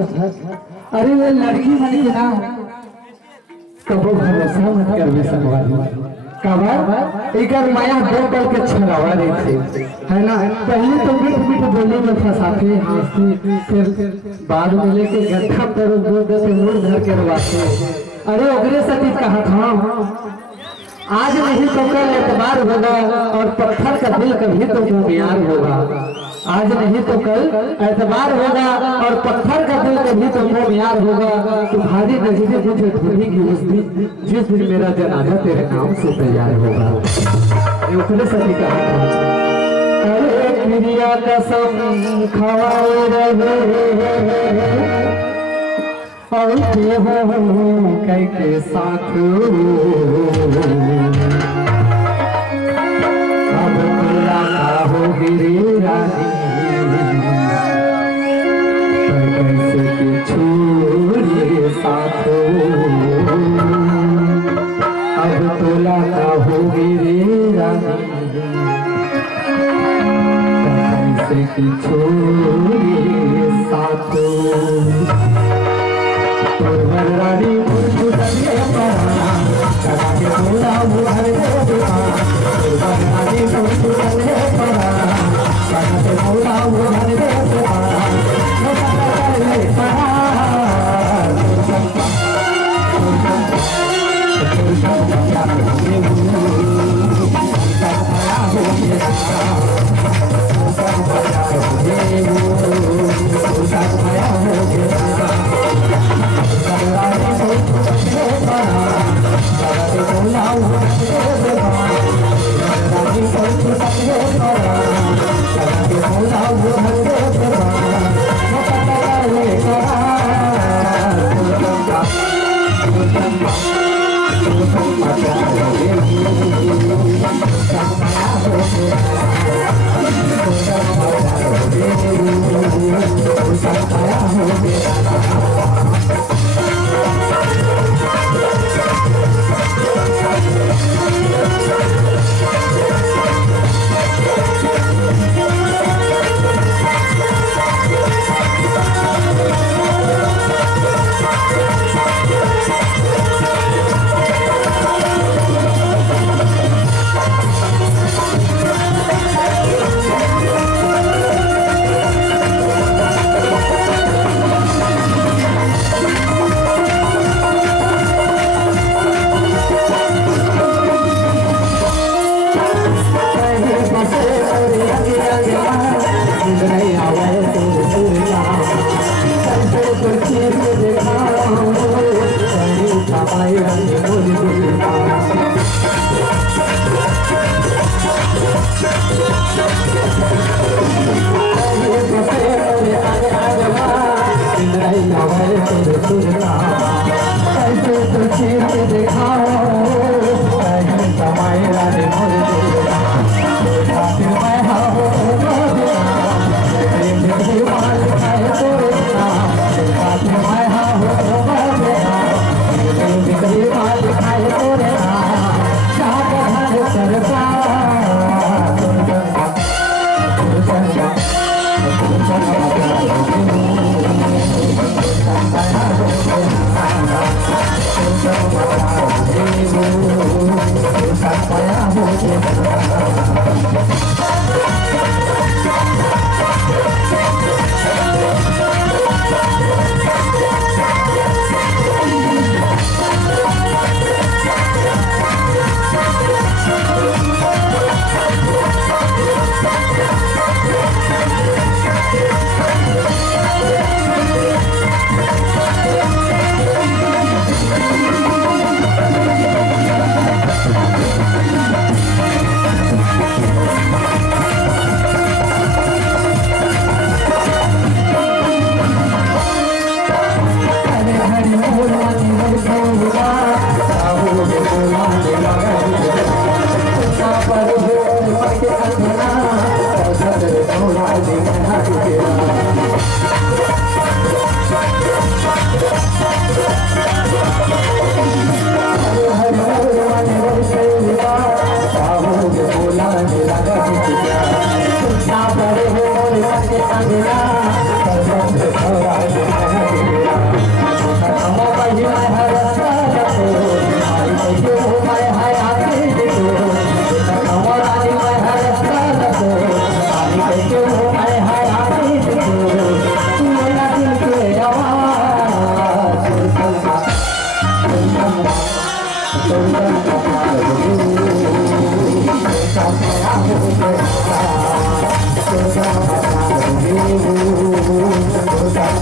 अरे वो लड़की मन के नाम कबो भरोसा मत करबे संगवारी कबर इकर माया दो पल के छलावा रही थे है ना। पहले तो मीठ मीठ बोली में फंसाते हंसते फिर बाद में लेके गड्ढा पर दो देते मुड़ धर के रवाते। अरे ओकरे सती कहा था आज नहीं तो कल एतबार होगा और पत्थर का दिल कभी तो प्यार होगा। आज नहीं तो कल एतबार होगा और पत्थर का दिल कभी तो प्यार होगा। तुम्हारी नजरें मुझे ढूंढेगी उस दिन जिस दिन मेरा जनाजा तेरे नाम से तैयार होगा। ये सती कहा था। अरे क्रिया कसम खवाए रहे और कई के साथ अब मुलाकात हो गिरी रानी कैसे के छोड़िए साथ अब मुलाकात हो गिरी रानी कैसे के छोड़िए साथ। रानी मुझे परा करा के बोला मुझे देवा रानी मुझे परा करा के बोला मुझे देवा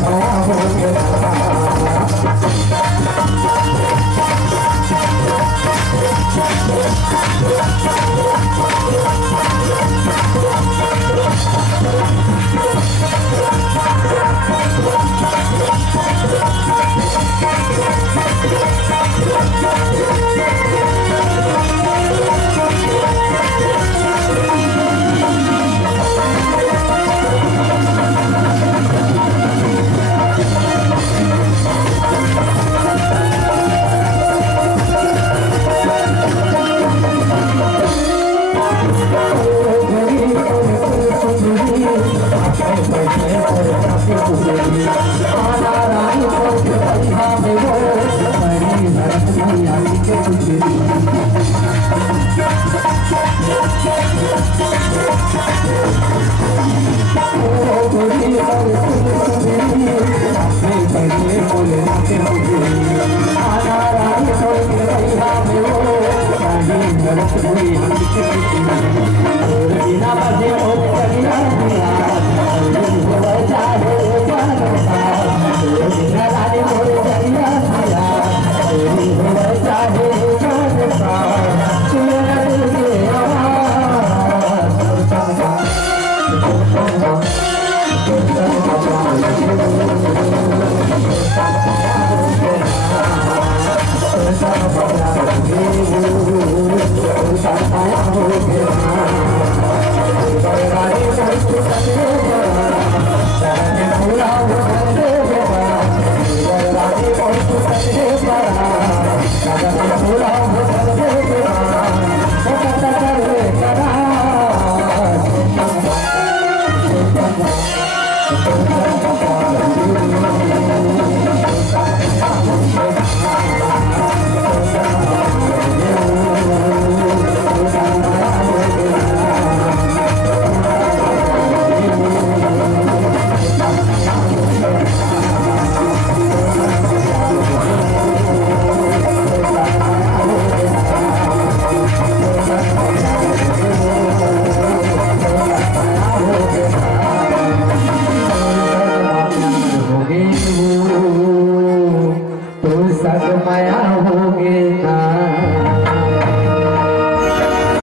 माया हो तो सग माया